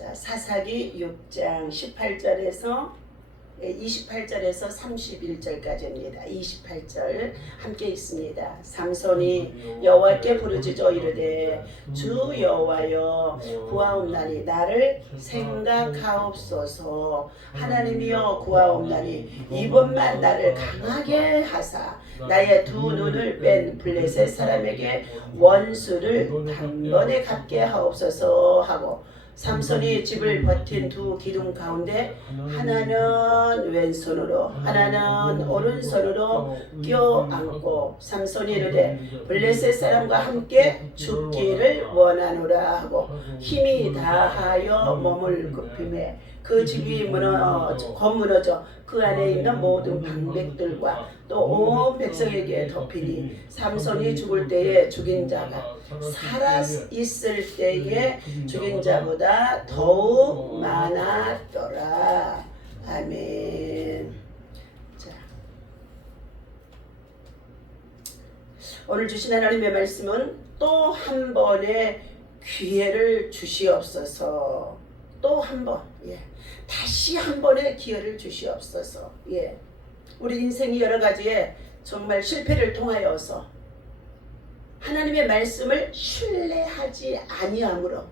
자, 사사기 6장 18절에서 28절에서 31절까지입니다. 28절 함께 있습니다. 삼손이 여호와께 부르짖어 이르되 주 여호와여 구하옵나니 나를 생각하옵소서. 하나님이여 구하옵나니 이번만 나를 강하게 하사 나의 두 눈을 뺀 블레셋 사람에게 원수를 단번에 갚게 하옵소서 하고, 삼손이 집을 버틴 두 기둥 가운데 하나는 왼손으로 하나는 오른손으로 껴안고 삼손이 이르되 블레셋 사람과 함께 죽기를 원하노라 하고 힘이 다하여 몸을 굽히매 그 집이 무너져 그 안에 있는 모든 방백들과 또 온 백성에게 덮이니 삼손이 죽을 때에 죽인 자가 살아 있을 때에 죽인 자보다 더욱 많았더라. 아멘. 자, 오늘 주신 하나님의 말씀은 또 한 번의 기회를 주시옵소서. 또 한 번, 다시 한 번의 기회를 주시옵소서. 우리 인생이 여러 가지에 정말 실패를 통하여서 하나님의 말씀을 신뢰하지 아니함으로,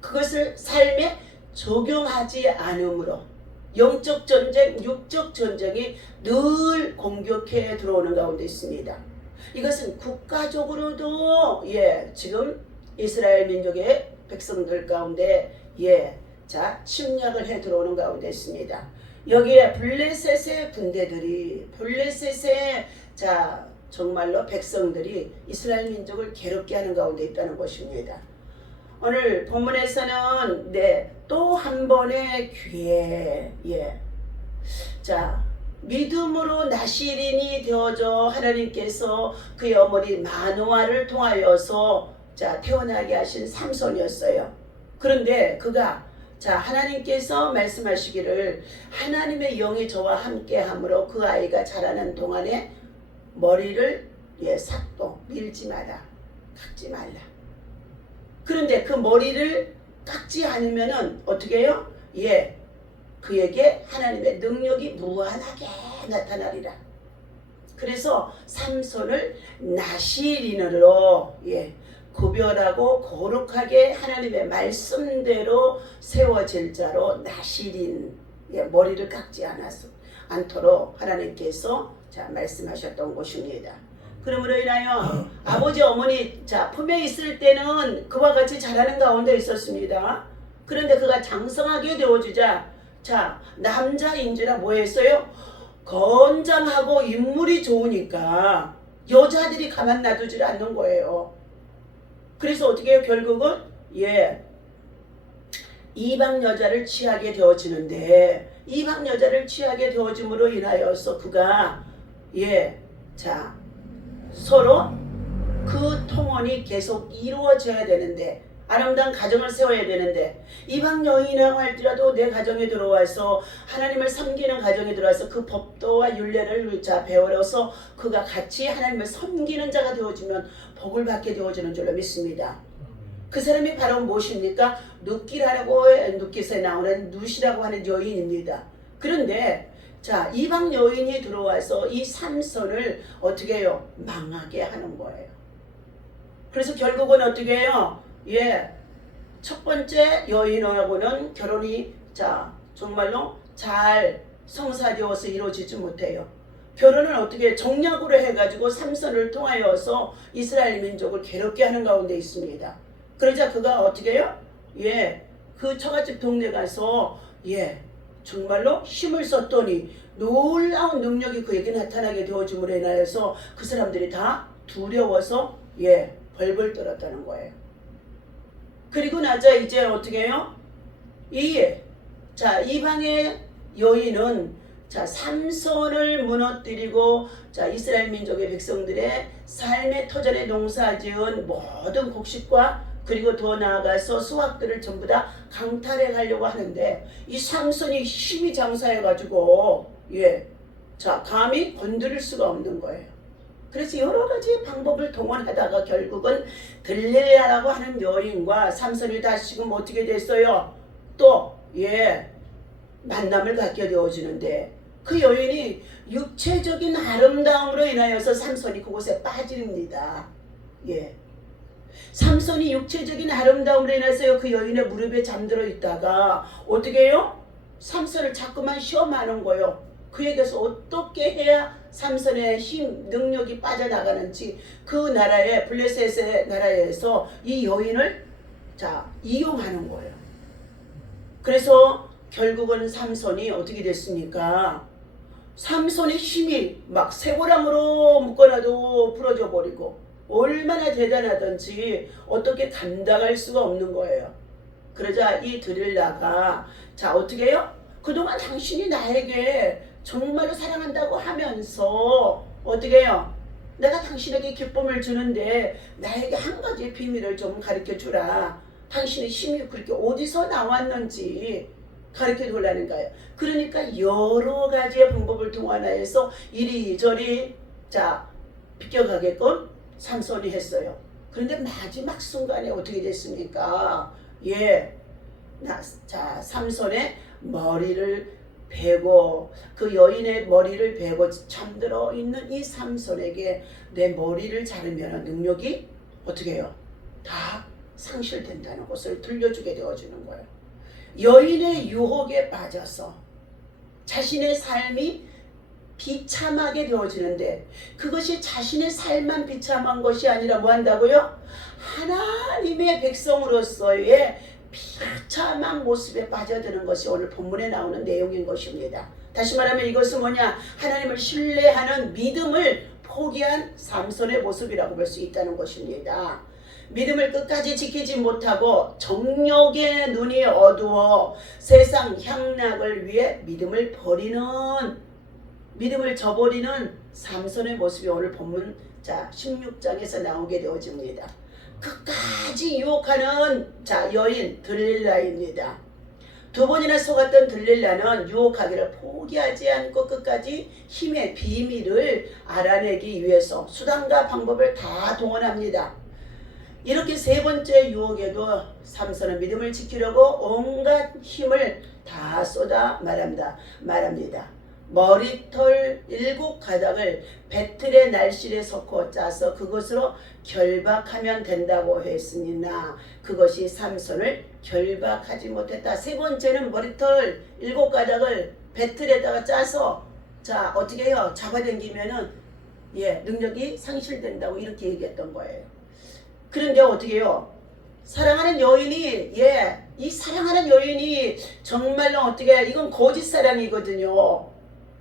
그것을 삶에 적용하지 않음으로 영적 전쟁, 육적 전쟁이 늘 공격해 들어오는 가운데 있습니다. 이것은 국가적으로도 지금 이스라엘 민족의 백성들 가운데 침략을 해 들어오는 가운데 있습니다. 여기에 블레셋의 군대들이, 블레셋의 정말로 백성들이 이스라엘 민족을 괴롭게 하는 가운데 있다는 것입니다. 오늘 본문에서는 또 한 번의 기회, 믿음으로 나시린이 되어져 하나님께서 그의 어머니 마누아를 통하여서 태어나게 하신 삼손이었어요. 그런데 그가 하나님께서 말씀하시기를 하나님의 영이 저와 함께 함으로 그 아이가 자라는 동안에 머리를 삭도 밀지 마라, 깎지 말라. 그런데 그 머리를 깎지 않으면은 어떻게 해요? 그에게 하나님의 능력이 무한하게 나타나리라. 그래서 삼손을 나시린으로 구별하고 거룩하게 하나님의 말씀대로 세워질 자로 나시린, 머리를 깎지 않도록 하나님께서 말씀하셨던 것입니다. 그러므로 인하여 아버지 어머니 품에 있을 때는 그와 같이 자라는 가운데 있었습니다. 그런데 그가 장성하게 되어주자 남자인지라 뭐 했어요? 건장하고 인물이 좋으니까 여자들이 가만 놔두질 않는 거예요. 그래서 어떻게 해요? 결국은 이방 여자를 취하게 되어지는데, 이방 여자를 취하게 되어짐으로 인하여서 그가 서로 그 통혼이 계속 이루어져야 되는데, 아름다운 가정을 세워야 되는데, 이방 여인이라고 할지라도 내 가정에 들어와서 하나님을 섬기는 가정에 들어와서 그 법도와 율례를 배우러서 그가 같이 하나님을 섬기는 자가 되어지면 복을 받게 되어지는 줄로 믿습니다. 그 사람이 바로 무엇입니까? 누깃에 나오는 누시라고 하는 여인입니다. 그런데 이방 여인이 들어와서 이 삼손을 어떻게 해요? 망하게 하는 거예요. 그래서 결국은 어떻게 해요? 첫 번째 여인하고는 결혼이 정말로 잘 성사되어서 이루어지지 못해요. 결혼은 어떻게 정략으로 해가지고 삼손을 통하여서 이스라엘 민족을 괴롭게 하는 가운데 있습니다. 그러자 그가 어떻게 해요? 그 처갓집 동네 가서 정말로 힘을 썼더니 놀라운 능력이 그에게 나타나게 되어줌으로 인하여서 그 사람들이 다 두려워서 벌벌 떨었다는 거예요. 그리고 나자 이제 어떻게 해요? 이방의 여인은 삼손을 무너뜨리고 이스라엘 민족의 백성들의 삶의 터전에 농사지은 모든 곡식과 그리고 더 나아가서 수확들을 전부 다 강탈해 가려고 하는데, 이 삼손이 힘이 장사해가지고 감히 건드릴 수가 없는 거예요. 그래서 여러 가지 방법을 동원하다가 결국은 들릴라라고 하는 여인과 삼손이 다시금 어떻게 됐어요? 또 만남을 갖게 되어지는데 그 여인이 육체적인 아름다움으로 인하여서 삼손이 그곳에 빠집니다. 삼손이 육체적인 아름다움으로 인해서 그 여인의 무릎에 잠들어 있다가 어떻게 해요? 삼손을 자꾸만 시험하는 거예요. 그에게서 어떻게 해야 삼손의 힘, 능력이 빠져나가는지 그 나라의 블레셋의 나라에서 이 여인을 이용하는 거예요. 그래서 결국은 삼손이 어떻게 됐습니까? 삼손의 힘이 막 쇠고랑으로 묶어놔도 부러져 버리고 얼마나 대단하든지 어떻게 감당할 수가 없는 거예요. 그러자 이 드릴라가 어떻게 해요? 그동안 당신이 나에게 정말로 사랑한다고 하면서 어떻게 해요? 내가 당신에게 기쁨을 주는데 나에게 한 가지 비밀을 좀 가르쳐 주라. 당신의 힘이 그렇게 어디서 나왔는지 가르쳐 달라는 거예요. 그러니까 여러 가지의 방법을 동원하여서 이리저리 비껴가게끔 삼손이 했어요. 그런데 마지막 순간에 어떻게 됐습니까? 삼손의 머리를 베고 그 여인의 머리를 베고 잠들어 있는 이 삼손에게 내 머리를 자르면 능력이 어떻게 해요? 다 상실된다는 것을 들려주게 되어주는 거예요. 여인의 유혹에 빠져서 자신의 삶이 비참하게 되어지는데 그것이 자신의 삶만 비참한 것이 아니라 뭐 한다고요? 하나님의 백성으로서의 비참한 모습에 빠져드는 것이 오늘 본문에 나오는 내용인 것입니다. 다시 말하면 이것은 뭐냐? 하나님을 신뢰하는 믿음을 포기한 삼손의 모습이라고 볼 수 있다는 것입니다. 믿음을 끝까지 지키지 못하고 정욕의 눈이 어두워 세상 향락을 위해 믿음을 저버리는 삼손의 모습이 오늘 본문 16장에서 나오게 되어집니다. 끝까지 유혹하는 여인 들릴라입니다. 두 번이나 속았던 들릴라는 유혹하기를 포기하지 않고 끝까지 힘의 비밀을 알아내기 위해서 수단과 방법을 다 동원합니다. 이렇게 세 번째 유혹에도 삼손은 믿음을 지키려고 온갖 힘을 다 쏟아 말합니다. 머리털 7가닥을 배틀의 날실에 섞어 짜서 그것으로 결박하면 된다고 했으나 그것이 삼손을 결박하지 못했다. 세 번째는 머리털 7가닥을 배틀에다가 짜서 어떻게 해요? 잡아당기면은 능력이 상실된다고 이렇게 얘기했던 거예요. 그런데 어떻게 해요? 사랑하는 여인이 이 사랑하는 여인이 정말로 어떻게 이건 거짓 사랑이거든요.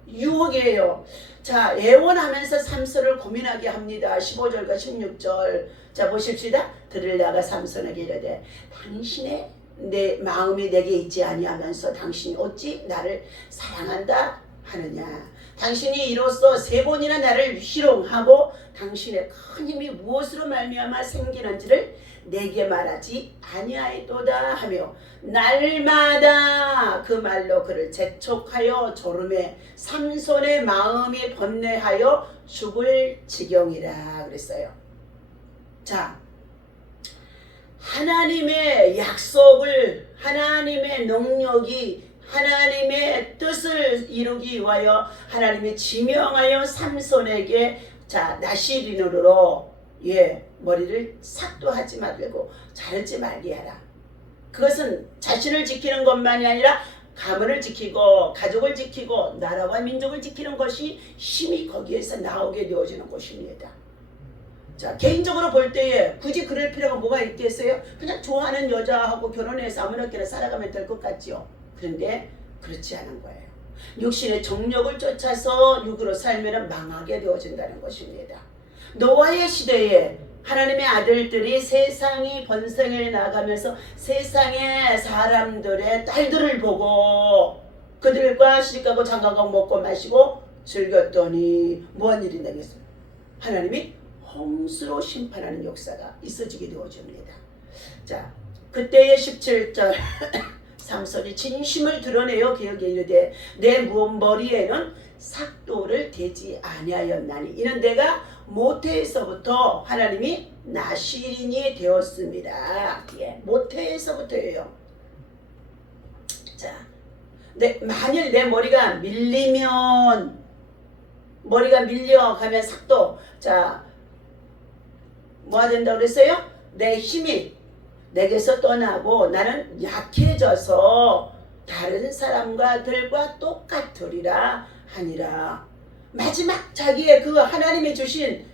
유혹이에요. 애원하면서 삼손을 고민하게 합니다. 15절과 16절 보십시다. 들릴라가 삼손에게 이르되 당신의 내 마음이 내게 있지 아니하면서 당신이 어찌 나를 사랑한다 하느냐. 당신이 이로써 3번이나 나를 희롱하고 당신의 큰 힘이 무엇으로 말미암아 생기는지를 내게 말하지 아니하였도다 하며 날마다 그 말로 그를 재촉하여 조름에 삼손의 마음이 번뇌하여 죽을 지경이라 그랬어요. 하나님의 약속을 하나님의 능력이 하나님의 뜻을 이루기 위하여 하나님이 지명하여 삼손에게 나시린으로 머리를 삭도 하지 말고 자르지 말게 하라. 그것은 자신을 지키는 것만이 아니라 가문을 지키고 가족을 지키고 나라와 민족을 지키는 것이 힘이 거기에서 나오게 되어지는 것입니다. 개인적으로 볼 때에 굳이 그럴 필요가 뭐가 있겠어요? 그냥 좋아하는 여자하고 결혼해서 아무렇게나 살아가면 될 것 같지요. 그런데 그렇지 않은 거예요. 육신의 정욕을 쫓아서 육으로 살면 망하게 되어진다는 것입니다. 노아의 시대에 하나님의 아들들이 세상이 번성해 나가면서 세상의 사람들의 딸들을 보고 그들과 시집가고 장가가고 먹고 마시고 즐겼더니 무한 일이 되겠어요. 하나님이 홍수로 심판하는 역사가 있어지게 되어집니다. 그때의 17절 삼손이 진심을 드러내어 기억에 이르되 내 머리에는 삭도를 대지 아니하였나니 이는 내가 모태에서부터 하나님이 나시린이 되었습니다. 모태에서부터예요. 만일 내 머리가 밀려가면 삭도 뭐가 된다고 그랬어요? 내 힘이 내게서 떠나고 나는 약해져서 다른 사람들과 똑같으리라 하니라. 마지막 자기의 그 하나님이 주신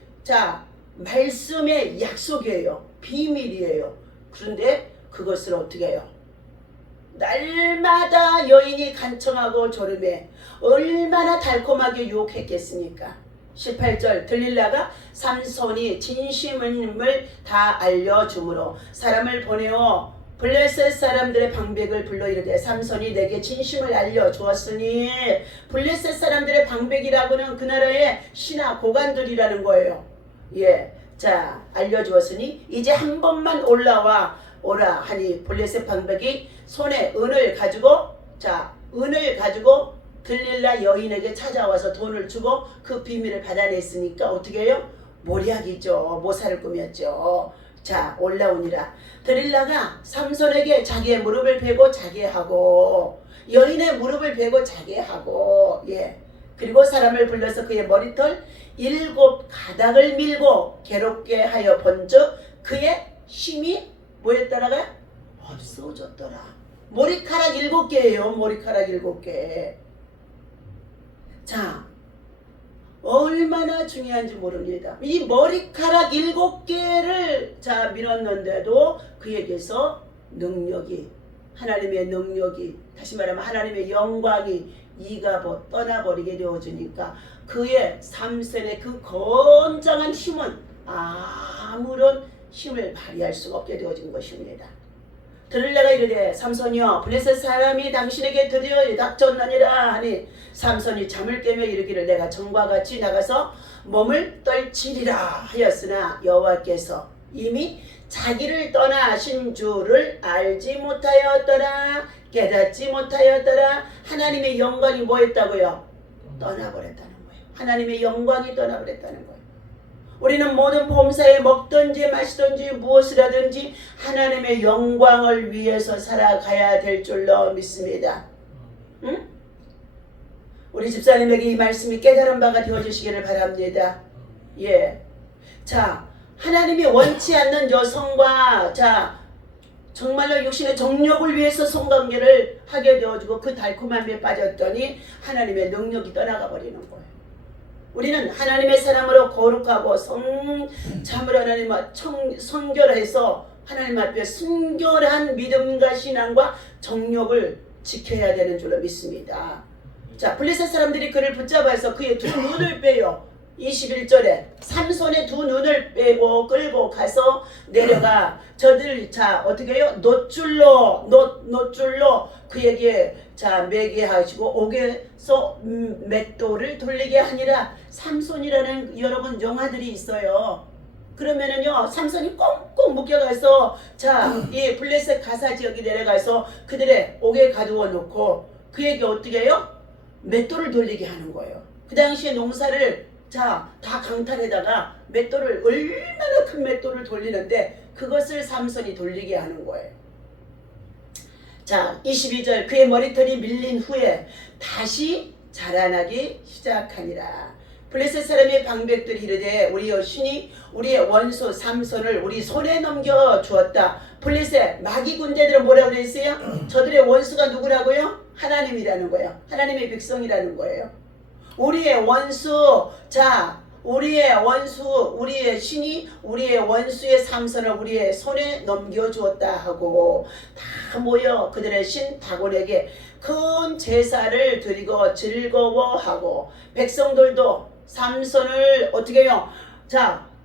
말씀의 약속이에요. 비밀이에요. 그런데 그것을 어떻게 해요? 날마다 여인이 간청하고 졸음에 얼마나 달콤하게 유혹했겠습니까? 18절 들릴라가 삼손이 진심을 다 알려주므로 사람을 보내어 블레셋 사람들의 방백을 불러 이르되 삼손이 내게 진심을 알려주었으니 블레셋 사람들의 방백이라고는 그 나라의 신하 고관들이라는 거예요. 알려주었으니 이제 한 번만 올라와 오라 하니 블레셋 방백이 손에 은을 가지고 들릴라 여인에게 찾아와서 돈을 주고 그 비밀을 받아냈으니까 어떻게 해요? 모략이죠. 모사를 꾸몄죠. 올라오니라. 들릴라가 삼손에게 자기의 무릎을 베고 자게 하고 여인의 무릎을 베고 자게 하고 그리고 사람을 불러서 그의 머리털 7 가닥을 밀고 괴롭게 하여 본즉 그의 힘이 뭐였더라고요? 없어졌더라. 머리카락 7개예요. 머리카락 7개. 얼마나 중요한지 모릅니다. 이 머리카락 7개를 밀었는데도 그에게서 능력이, 하나님의 능력이, 다시 말하면 하나님의 영광이 떠나버리게 되어주니까 그의 삼손의 그 건장한 힘은 아무런 힘을 발휘할 수가 없게 되어진 것입니다. 들릴라가 이르되 삼손이여 블레셋 사람이 당신에게 드디어 닥쳤느니라 하니 삼손이 잠을 깨며 이르기를 내가 전과 같이 나가서 몸을 떨치리라 하였으나 여호와께서 이미 자기를 떠나신 줄을 알지 못하였더라. 깨닫지 못하였더라. 하나님의 영광이 뭐였다고요? 떠나버렸다는 거예요. 하나님의 영광이 떠나버렸다는 거예요. 우리는 모든 범사에 먹든지 마시든지 무엇을 하든지 하나님의 영광을 위해서 살아가야 될 줄로 믿습니다. 응? 우리 집사님에게 이 말씀이 깨달은 바가 되어주시기를 바랍니다. 하나님이 원치 않는 여성과 정말로 육신의 정욕을 위해서 성관계를 하게 되어주고 그 달콤함에 빠졌더니 하나님의 능력이 떠나가 버리는 거예요. 우리는 하나님의 사람으로 거룩하고 참으로 하나님과 성결해서 하나님 앞에 순결한 믿음과 신앙과 정욕을 지켜야 되는 줄로 믿습니다. 블레셋 사람들이 그를 붙잡아서 그의 두 눈을 빼요. 21절에 삼손의 두 눈을 빼고 끌고 가서 내려가 저들 어떻게 해요? 놋줄로 그에게 매게 하시고 옥에서 맷돌을 돌리게 하니라. 삼손이라는 여러분 영화들이 있어요. 그러면은요 삼손이 꽁꽁 묶여가서 이 블레셋 가사 지역에 내려가서 그들의 옥에 가두어 놓고 그에게 어떻게 해요? 맷돌을 돌리게 하는 거예요. 그 당시에 농사를 다 강탈에다가 맷돌을 얼마나 큰 맷돌을 돌리는데 그것을 삼손이 돌리게 하는 거예요. 22절 그의 머리털이 밀린 후에 다시 자라나기 시작하니라. 블레셋 사람의 방백들이 이르되 우리 여신이 우리의 원수 삼손을 우리 손에 넘겨 주었다. 블레셋 마귀 군대들은 뭐라고 그랬어요? 저들의 원수가 누구라고요? 하나님이라는 거예요. 하나님의 백성이라는 거예요. 우리의 원수, 우리의 신이 우리의 원수의 삼손을 우리의 손에 넘겨주었다 하고 다 모여 그들의 신 다곤에게 큰 제사를 드리고 즐거워하고 백성들도 삼손을 어떻게 해요?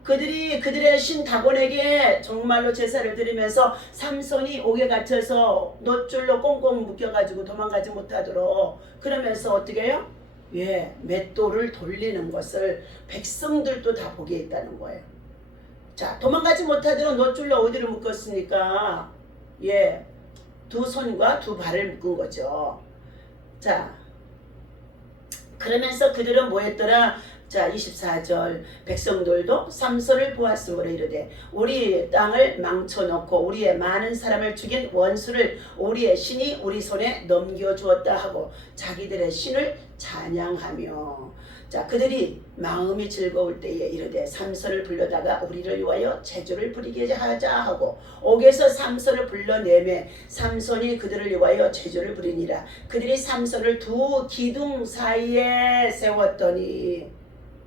그들의 신 다곤에게 정말로 제사를 드리면서 삼손이 옥에 갇혀서 놋줄로 꽁꽁 묶여가지고 도망가지 못하도록 그러면서 어떻게 해요? 맷돌을 돌리는 것을 백성들도 다 보게 했다는 거예요. 도망가지 못하도록 놋줄로 어디로 묶었습니까? 두 손과 두 발을 묶은 거죠. 그러면서 그들은 뭐했더라? 자 24절 백성들도 삼손을 보았으므로 이르되 우리 땅을 망쳐놓고 우리의 많은 사람을 죽인 원수를 우리의 신이 우리 손에 넘겨주었다 하고 자기들의 신을 찬양하며 자 그들이 마음이 즐거울 때에 이르되 삼손을 불러다가 우리를 위하여 제주를 부리게 하자 하고 옥에서 삼손을 불러내매 삼손이 그들을 위하여 제주를 부리니라. 그들이 삼손을 두 기둥 사이에 세웠더니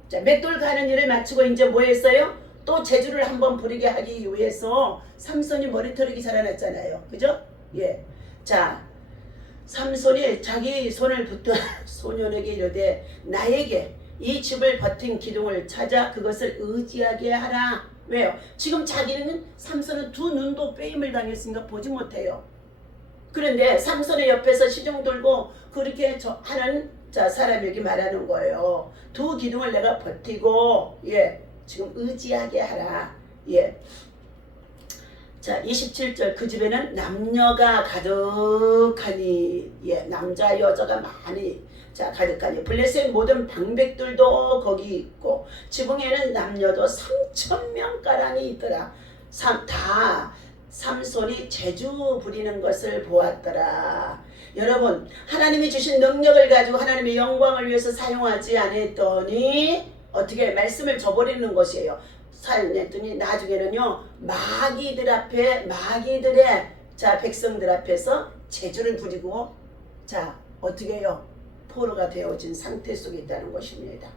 자 맷돌 가는 일을 마치고 이제 뭐 했어요? 또 제주를 한번 부리게 하기 위해서 삼손이 머리털이 자라났잖아요. 그죠? 예. 자 삼손이 자기 손을 붙든 소년에게 이르되 나에게 이 집을 버틴 기둥을 찾아 그것을 의지하게 하라. 왜요? 지금 자기는 삼손은 두 눈도 빼임을 당했으니까 보지 못해요. 그런데 삼손의 옆에서 시중 들고 그렇게 하는 자 사람에게 말하는 거예요. 두 기둥을 내가 버티고 예 지금 의지하게 하라. 예. 자 27절 그 집에는 남녀가 가득하니 예 남자 여자가 많이 자 가득하니 블레셋 모든 방백들도 거기 있고 지붕에는 남녀도 3,000명가량이 있더라. 다 삼손이 제주 부리는 것을 보았더라. 여러분 하나님이 주신 능력을 가지고 하나님의 영광을 위해서 사용하지 않았더니 어떻게 말씀을 저버리는 것이에요. 사용했더니 나중에는요 마귀들 앞에 마귀들의 자 백성들 앞에서 제주를 부리고 자 어떻게 해요? 포로가 되어진 상태 속에 있다는 것입니다.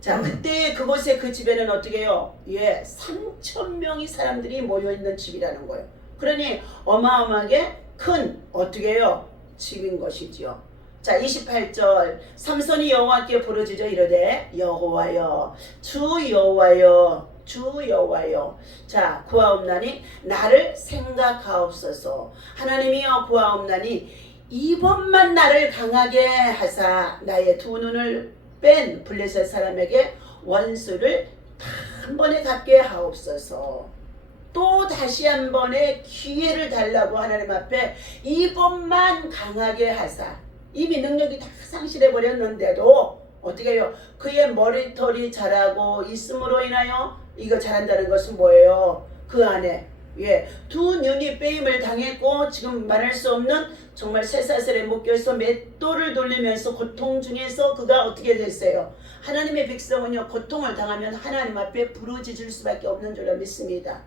자 그때 그곳에 그 집에는 어떻게 해요? 예 3,000명의 사람들이 모여있는 집이라는 거예요. 그러니 어마어마하게 큰 어떻게 해요? 집인 것이지요. 자 28절 삼손이 여호와께 부르짖어 이르되 여호와여 주 여호와여 주 여호와여 자 구하옵나니 나를 생각하옵소서. 하나님이여 구하옵나니 이번만 나를 강하게 하사 나의 두 눈을 뺀 블레셋 사람에게 원수를 한 번에 갚게 하옵소서. 또 다시 한 번의 기회를 달라고 하나님 앞에 이번만 강하게 하사. 이미 능력이 다 상실해 버렸는데도 어떻게 해요? 그의 머리털이 자라고 있음으로 인하여 이거 자란다는 것은 뭐예요? 그 안에 예, 두 눈이 빼임을 당했고 지금 말할 수 없는 정말 쇠사슬에 묶여서 맷돌을 돌리면서 고통 중에서 그가 어떻게 됐어요? 하나님의 백성은요 고통을 당하면 하나님 앞에 부르짖을 수밖에 없는 줄로 믿습니다.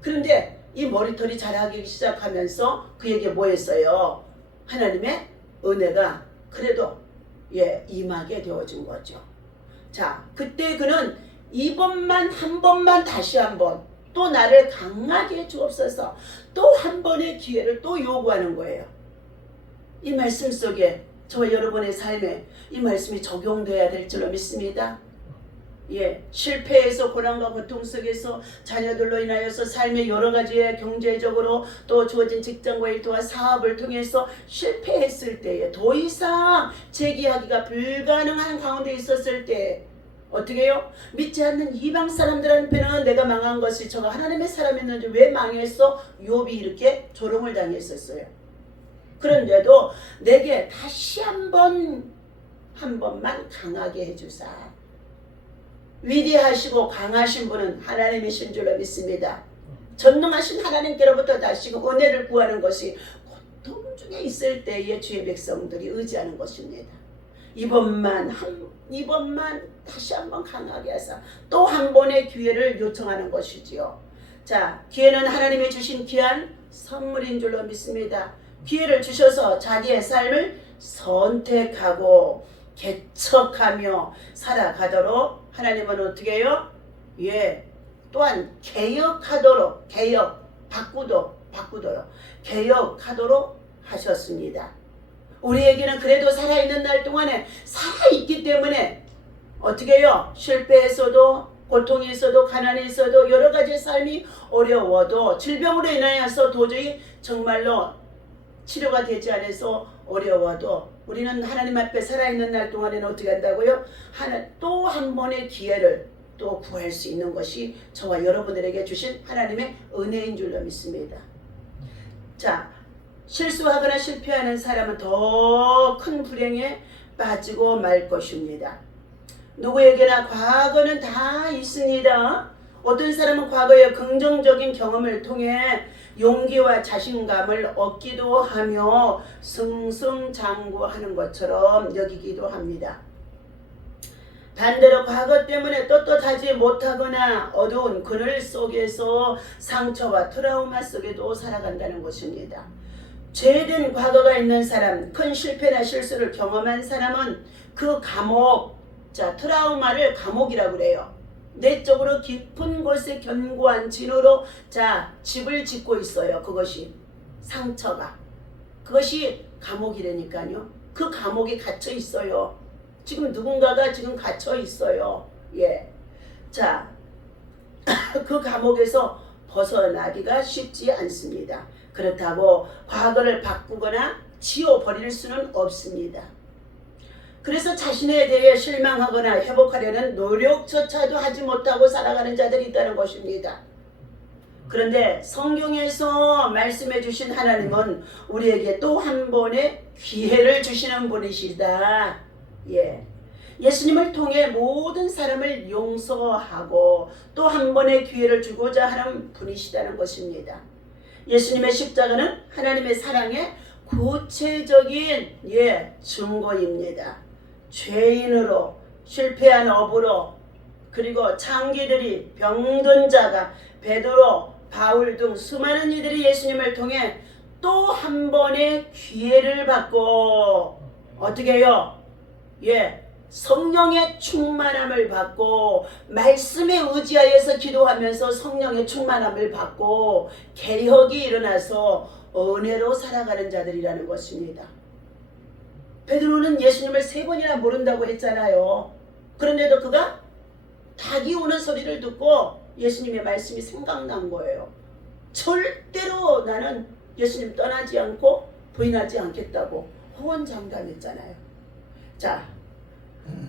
그런데 이 머리털이 자라기 시작하면서 그에게 뭐 했어요? 하나님의 은혜가 그래도 예 임하게 되어진 거죠. 자 그때 그는 이번만 한 번만 다시 한번 또 나를 강하게 해 주옵소서. 또 한 번의 기회를 또 요구하는 거예요. 이 말씀 속에 저와 여러분의 삶에 이 말씀이 적용돼야 될 줄로 믿습니다. 예, 실패에서 고난과 고통 속에서 자녀들로 인하여서 삶의 여러 가지의 경제적으로 또 주어진 직장과 일터와 사업을 통해서 실패했을 때에 더 이상 재기하기가 불가능한 가운데 있었을 때 어떻게 해요? 믿지 않는 이방 사람들한테는 내가 망한 것이 저가 하나님의 사람이었는데 왜 망했어? 욥이 이렇게 조롱을 당했었어요. 그런데도 내게 다시 한 번만 강하게 해주사. 위대하시고 강하신 분은 하나님이신 줄로 믿습니다. 전능하신 하나님께로부터 다시금 은혜를 구하는 것이 고통 중에 있을 때에 주의 백성들이 의지하는 것입니다. 이번만 다시 한번 강하게 하사 또 한 번의 기회를 요청하는 것이지요. 자, 기회는 하나님이 주신 귀한 선물인 줄로 믿습니다. 기회를 주셔서 자기의 삶을 선택하고 개척하며 살아가도록 하나님은 어떻게 해요? 예, 또한 개혁하도록 바꾸도록 개혁하도록 하셨습니다. 우리에게는 그래도 살아있는 날 동안에 살아있기 때문에 어떻게 해요? 실패에서도 고통이 있어도 가난이 있어도 여러 가지 삶이 어려워도 질병으로 인하여서 도저히 정말로 치료가 되지 않아서 어려워도 우리는 하나님 앞에 살아있는 날 동안에는 어떻게 한다고요? 또 한 번의 기회를 또 구할 수 있는 것이 저와 여러분들에게 주신 하나님의 은혜인 줄로 믿습니다. 자, 실수하거나 실패하는 사람은 더 큰 불행에 빠지고 말 것입니다. 누구에게나 과거는 다 있습니다. 어떤 사람은 과거의 긍정적인 경험을 통해 용기와 자신감을 얻기도 하며 승승장구하는 것처럼 여기기도 합니다. 반대로 과거 때문에 떳떳하지 못하거나 어두운 그늘 속에서 상처와 트라우마 속에도 살아간다는 것입니다. 죄된 과거가 있는 사람, 큰 실패나 실수를 경험한 사람은 그 감옥, 트라우마를 감옥이라고 그래요. 내적으로 깊은 곳에 견고한 진으로 집을 짓고 있어요. 그것이 상처가. 그것이 감옥이라니까요. 그 감옥에 갇혀 있어요. 지금 누군가가 지금 갇혀 있어요. 그 감옥에서 벗어나기가 쉽지 않습니다. 그렇다고 과거를 바꾸거나 지워버릴 수는 없습니다. 그래서 자신에 대해 실망하거나 회복하려는 노력조차도 하지 못하고 살아가는 자들이 있다는 것입니다. 그런데 성경에서 말씀해 주신 하나님은 우리에게 또 한 번의 기회를 주시는 분이시다. 예수님을 통해 모든 사람을 용서하고 또 한 번의 기회를 주고자 하는 분이시다는 것입니다. 예수님의 십자가는 하나님의 사랑의 구체적인 증거입니다. 죄인으로, 실패한 어부로, 그리고 장기들이, 병든 자가, 베드로, 바울 등 수많은 이들이 예수님을 통해 또 한 번의 기회를 받고 어떻게 해요? 성령의 충만함을 받고 말씀에 의지하여서 기도하면서 성령의 충만함을 받고 개혁이 일어나서 은혜로 살아가는 자들이라는 것입니다. 베드로는 예수님을 3번이나 모른다고 했잖아요. 그런데도 그가 닭이 우는 소리를 듣고 예수님의 말씀이 생각난 거예요. 절대로 나는 예수님 떠나지 않고 부인하지 않겠다고 호언장담했잖아요.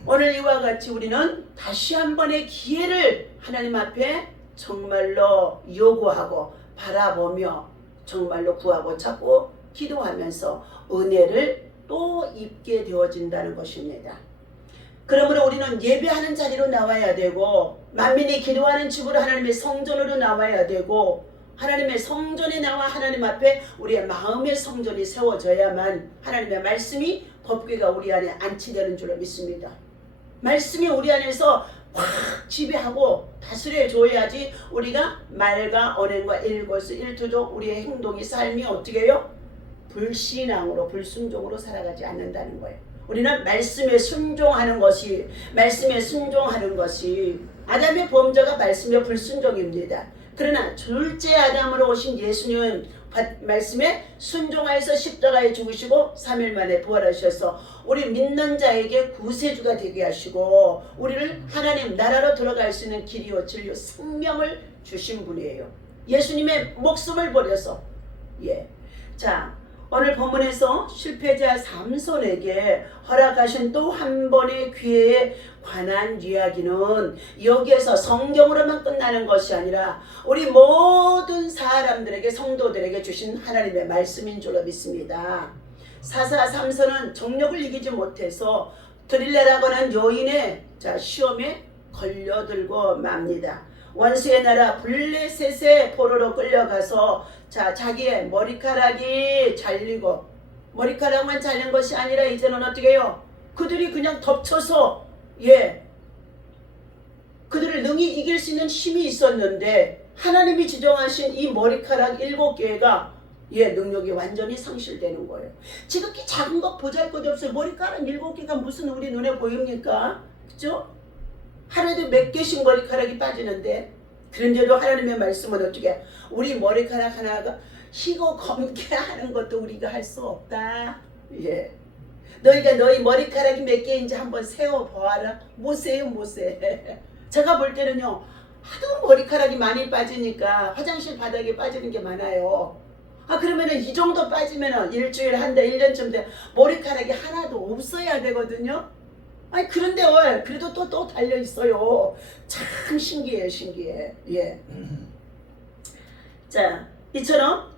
오늘 이와 같이 우리는 다시 한 번의 기회를 하나님 앞에 정말로 요구하고 바라보며 정말로 구하고 찾고 기도하면서 은혜를 또 입게 되어진다는 것입니다. 그러므로 우리는 예배하는 자리로 나와야 되고 만민이 기도하는 집으로 하나님의 성전으로 나와야 되고 하나님의 성전에 나와 하나님 앞에 우리의 마음의 성전이 세워져야만 하나님의 말씀이 법궤가 우리 안에 안치되는 줄로 믿습니다. 말씀이 우리 안에서 확 지배하고 다스려 줘야지 우리가 말과 언행과 일거수일투족 우리의 행동이 삶이 어떻게 해요? 불신앙으로 불순종으로 살아가지 않는다는 거예요. 우리는 말씀에 순종하는 것이 아담의 범죄가 말씀에 불순종입니다. 그러나 둘째 아담으로 오신 예수님은 말씀에 순종하여서 십자가에 죽으시고 3일 만에 부활하셔서 우리 믿는 자에게 구세주가 되게 하시고 우리를 하나님 나라로 들어갈 수 있는 길이요 진리요 생명을 주신 분이에요. 예수님의 목숨을 버려서 오늘 본문에서 실패자 삼손에게 허락하신 또 한 번의 기회에 관한 이야기는 여기에서 성경으로만 끝나는 것이 아니라 우리 모든 사람들에게 성도들에게 주신 하나님의 말씀인 줄로 믿습니다. 사사 삼손은 정력을 이기지 못해서 드릴레라고 하는 여인의 시험에 걸려들고 맙니다. 원수의 나라 블레셋의 포로로 끌려가서 자기의 머리카락이 잘리고 머리카락만 잘린 것이 아니라 이제는 어떻게 해요? 그들이 그냥 덮쳐서 그들을 능히 이길 수 있는 힘이 있었는데 하나님이 지정하신 이 머리카락 7개가 능력이 완전히 상실되는 거예요. 지극히 작은 것 보잘것없어요. 머리카락 7개가 무슨 우리 눈에 보입니까? 그죠? 하루에도 몇 개씩 머리카락이 빠지는데 그런데도 하나님의 말씀은 어떻게 우리 머리카락 하나가 희고 검게 하는 것도 우리가 할 수 없다. 너희가 너희 머리카락이 몇 개인지 한번 세어보아라. 못 세요 못 세. 제가 볼 때는요 하도 머리카락이 많이 빠지니까 화장실 바닥에 빠지는 게 많아요. 그러면은 이 정도 빠지면은 일주일 한 달 1년쯤 돼 머리카락이 하나도 없어야 되거든요. 그런데 그래도 또 달려 있어요. 참 신기해. 이처럼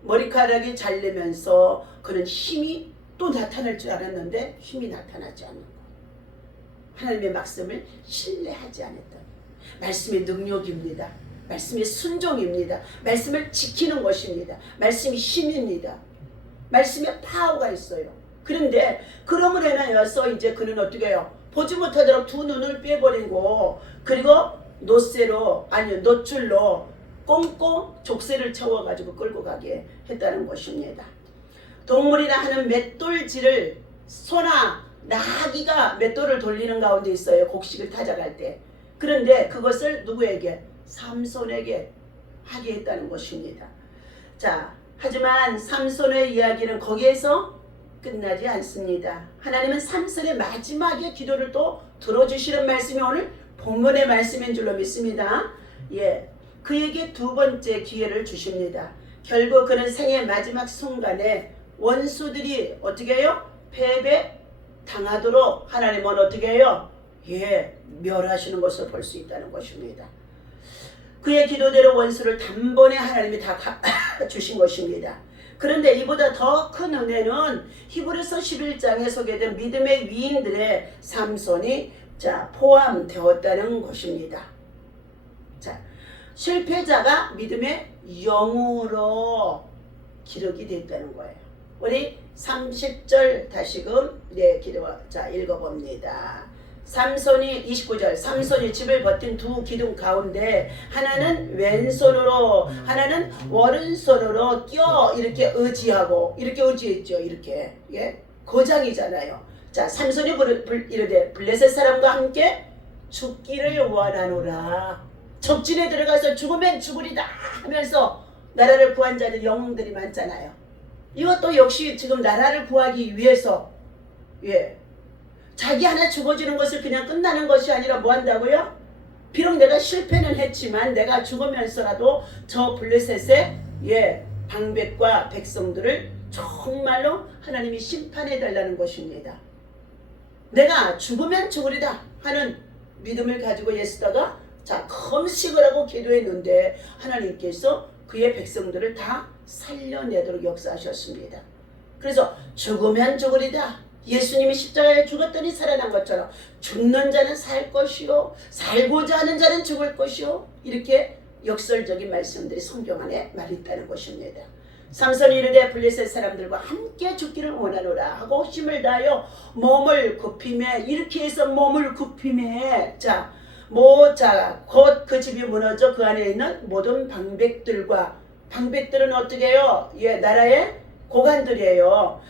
머리카락이 잘리면서 그런 힘이 또 나타날 줄 알았는데 힘이 나타나지 않는 거. 하나님의 말씀을 신뢰하지 않았다. 말씀의 능력입니다. 말씀의 순종입니다. 말씀을 지키는 것입니다. 말씀이 힘입니다. 말씀에 파워가 있어요. 그런데 그러므로 인하여서 이제 그는 어떻게 해요? 보지 못하도록 두 눈을 빼버리고 그리고 노줄로 꽁꽁 족쇄를 채워가지고 끌고 가게 했다는 것입니다. 동물이나 하는 맷돌질을 소나 나귀가 맷돌을 돌리는 가운데 있어요. 곡식을 타작할 때. 그런데 그것을 누구에게? 삼손에게 하게 했다는 것입니다. 자, 하지만 삼손의 이야기는 거기에서 끝나지 않습니다. 하나님은 삼손의 마지막에 기도를 또 들어주시는 말씀이 오늘 본문의 말씀인 줄로 믿습니다. 예, 그에게 두 번째 기회를 주십니다. 결국 그는 생의 마지막 순간에 원수들이 어떻게 해요? 패배 당하도록 하나님은 어떻게 해요? 예, 멸하시는 것을 볼 수 있다는 것입니다. 그의 기도대로 원수를 단번에 하나님이 다 주신 것입니다. 그런데 이보다 더 큰 은혜는 히브리서 11장에 소개된 믿음의 위인들의 삼손이 포함되었다는 것입니다. 자, 실패자가 믿음의 영으로 기록이 됐다는 거예요. 우리 30절 다시금 읽어봅니다. 삼손이 29절 삼손이 집을 버틴 두 기둥 가운데 하나는 왼손으로 하나는 오른손으로 껴 이렇게 의지하고 이렇게 의지했죠. 이렇게 거장이잖아요. 자, 삼손이 이르되 블레셋 사람과 함께 죽기를 원하노라. 적진에 들어가서 죽으면 죽으리다 하면서 나라를 구한 자들 영웅들이 많잖아요. 이것도 역시 지금 나라를 구하기 위해서 자기 하나 죽어지는 것을 그냥 끝나는 것이 아니라 뭐 한다고요? 비록 내가 실패는 했지만 내가 죽으면서라도 저 블레셋의 방백과 백성들을 정말로 하나님이 심판해 달라는 것입니다. 내가 죽으면 죽으리다 하는 믿음을 가지고 예수다가 금식을 하고 기도했는데 하나님께서 그의 백성들을 다 살려내도록 역사하셨습니다. 그래서 죽으면 죽으리다. 예수님이 십자가에 죽었더니 살아난 것처럼 죽는 자는 살 것이요 살고자 하는 자는 죽을 것이요 이렇게 역설적인 말씀들이 성경 안에 말이 있다는 것입니다. 삼손이 이르되 블레셋 사람들과 함께 죽기를 원하노라 하고 힘을 다하여 몸을 굽히매 이렇게 해서 몸을 굽히매 곧 그 집이 무너져 그 안에 있는 모든 방백들은 어떻게 해요? 나라의 고관들이에요.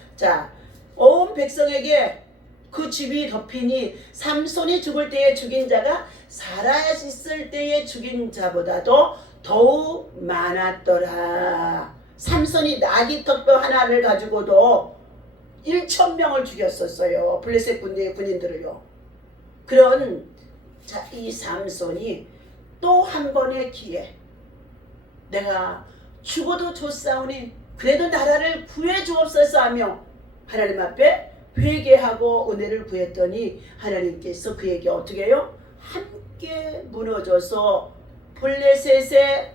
온 백성에게 그 집이 덮이니 삼손이 죽을 때에 죽인 자가 살아있을 때에 죽인 자보다도 더욱 많았더라. 삼손이 나귀 턱뼈 하나를 가지고도 1,000명을 죽였었어요. 블레셋 군인들을요. 그런 이 삼손이 또 한 번의 기회, 내가 죽어도 좋사오니 그래도 나라를 구해주옵소서 하며 하나님 앞에 회개하고 은혜를 구했더니 하나님께서 그에게 어떻게 해요? 함께 무너져서 블레셋의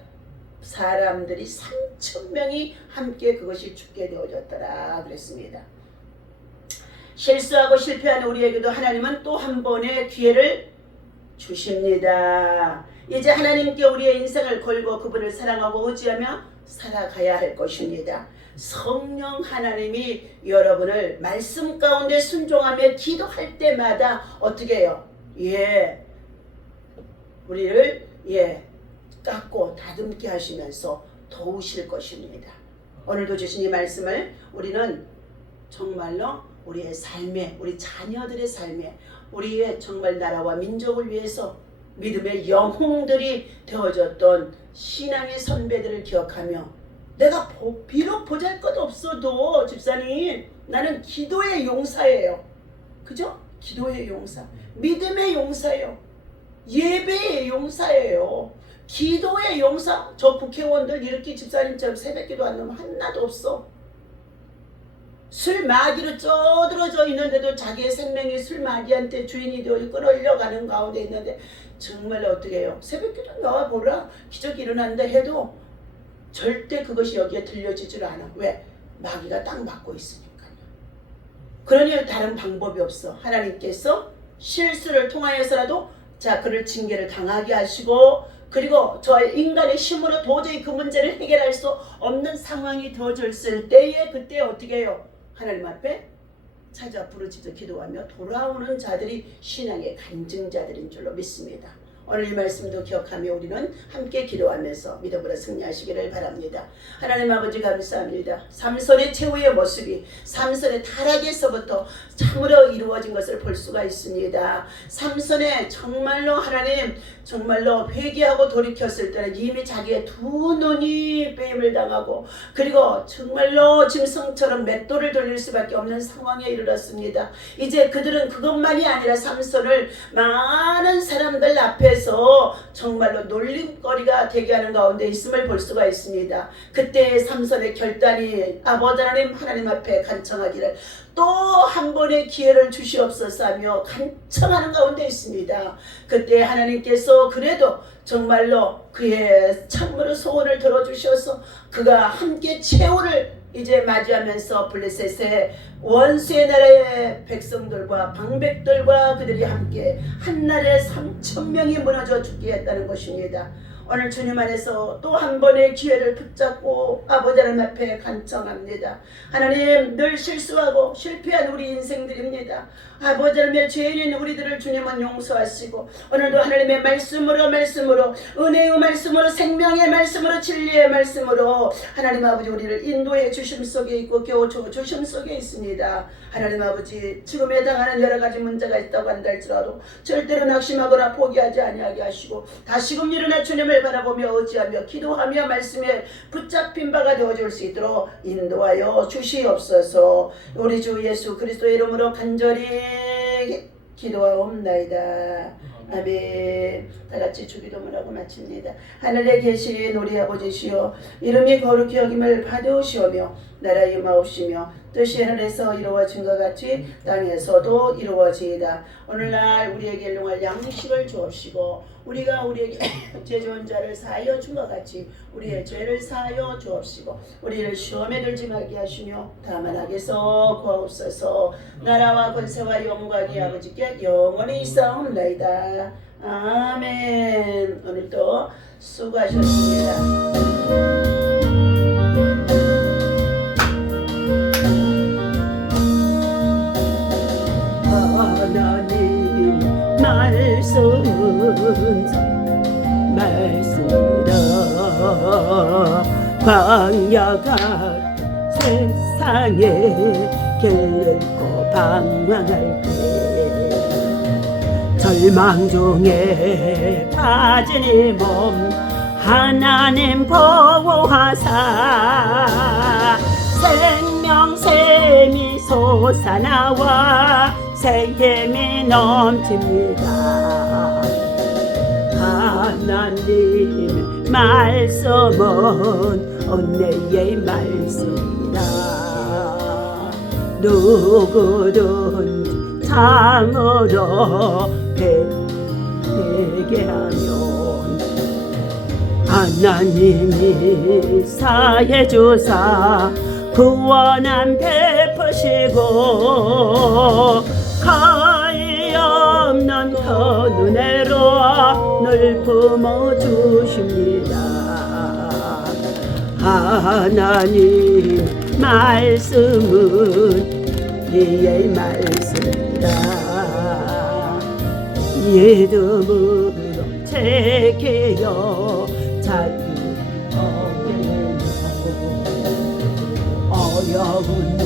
사람들이 3,000명이 함께 그것이 죽게 되어졌더라 그랬습니다. 실수하고 실패하는 우리에게도 하나님은 또 한 번의 기회를 주십니다. 이제 하나님께 우리의 인생을 걸고 그분을 사랑하고 의지하며 살아가야 할 것입니다. 성령 하나님이 여러분을 말씀 가운데 순종하며 기도할 때마다 어떻게 해요? 우리를 깎고 다듬게 하시면서 도우실 것입니다. 오늘도 주신 이 말씀을 우리는 정말로 우리의 삶에, 우리 자녀들의 삶에, 우리의 정말 나라와 민족을 위해서 믿음의 영웅들이 되어졌던 신앙의 선배들을 기억하며 내가 비록 보잘것 없어도 집사님 나는 기도의 용사예요. 그죠? 기도의 용사, 믿음의 용사예요. 예배의 용사예요. 기도의 용사. 저 국회의원들 이렇게 집사님처럼 새벽기도 안 나면 하나도 없어. 술 마귀로 쪼들어져 있는데도 자기의 생명이 술 마귀한테 주인이 되어 끌어올려가는 가운데 있는데 정말 어떻게 해요? 새벽기도 나와보라. 기적이 일어난다 해도 절대 그것이 여기에 들려지질 않아. 왜? 마귀가 딱 막고 있으니까요. 그러니 다른 방법이 없어. 하나님께서 실수를 통하여서라도 자 그를 징계를 당하게 하시고 그리고 저 인간의 힘으로 도저히 그 문제를 해결할 수 없는 상황이 되어졌을 때에 그때 어떻게 해요? 하나님 앞에 찾아 부르짖어 기도하며 돌아오는 자들이 신앙의 간증자들인 줄로 믿습니다. 오늘 이 말씀도 기억하며 우리는 함께 기도하면서 믿음으로 승리하시기를 바랍니다. 하나님 아버지 감사합니다. 삼손의 최후의 모습이 삼손의 타락에서부터 참으로 이루어진 것을 볼 수가 있습니다. 삼손의 정말로 하나님 정말로 회개하고 돌이켰을 때는 이미 자기의 두 눈이 빼임을 당하고 그리고 정말로 짐승처럼 맷돌을 돌릴 수밖에 없는 상황에 이르렀습니다. 이제 그들은 그것만이 아니라 삼손을 많은 사람들 앞에서 정말로 놀림거리가 되게 하는 가운데 있음을 볼 수가 있습니다. 그때 삼손의 결단이 아버지 하나님 앞에 간청하기를 또 한 번의 기회를 주시옵소서 하며 간청하는 가운데 있습니다. 그때 하나님께서 그래도 정말로 그의 참으로 소원을 들어주셔서 그가 함께 최후를 이제 맞이하면서 블레셋의 원수의 나라의 백성들과 방백들과 그들이 함께 한날에 3,000명이 무너져 죽게 했다는 것입니다. 오늘 주님 안에서 또 한 번의 기회를 붙잡고 아버지 하나님 앞에 간청합니다. 하나님 늘 실수하고 실패한 우리 인생들입니다. 아버지 하나님의 죄인인 우리들을 주님은 용서하시고 오늘도 하나님의 말씀으로 은혜의 말씀으로 생명의 말씀으로 진리의 말씀으로 하나님 아버지 우리를 인도해 주심 속에 있고 깨워줘 주심 속에 있습니다. 하나님 아버지 지금에 당하는 여러 가지 문제가 있다고 한다 할지라도 절대로 낙심하거나 포기하지 아니하게 하시고 다시금 일어나 주님을 바라보며 의지하며 기도하며 말씀에 붙잡힌 바가 되어줄 수 있도록 인도하여 주시옵소서. 우리 주 예수 그리스도의 이름으로 간절히 기도하옵나이다. 아멘. 다같이 주기도문 하고 마칩니다. 하늘에 계신 우리 아버지시여 이름이 거룩히 여김을 받으시오며 나라 임하옵시며 뜻이 하늘에서 이루어진 것 같이 땅에서도 이루어지이다. 오늘날 우리에게 일용할 양식을 주옵시고 우리가 우리에게 죄 지은 자를 사하여 준 것 같이 우리의 죄를 사하여 주옵시고 우리를 시험에 들지 말게 하시며 다만 악에서 구하옵소서. 나라와 권세와 영광이 아버지께 영원히 있사옵나이다. 아멘. 오늘도 수고하셨습니다. 하나님 말씀이다. 광야가 세상에 길고 방황할 때 절망 중에 빠진 이 몸 하나님 보호하사 생명샘이 솟아나와 새 힘이 넘칩니다. 하나님 말씀은 은혜의 말씀이다. 누구든지 참으로 회개하면 하나님이 사해 주사 구원함 베푸시고 가히 없는 그 은혜로 늘 품어주십니다. 하나님 말씀은 이의 말씀이다. 믿음으로 지키려 자기 어려운 일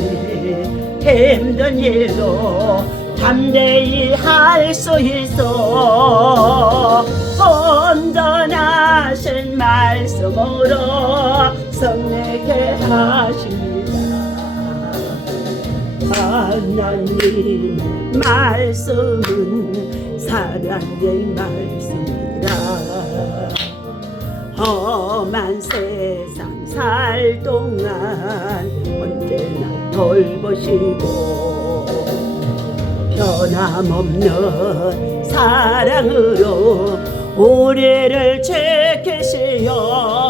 힘든 일도 담대히 할 수 있어 온전하신 말씀으로 성내게 하십니다. 하나님 말씀은 사랑의 말씀이라. 험한 세상 살 동안 언제나 돌보시고 변함없는 사랑으로 우리를 지키시어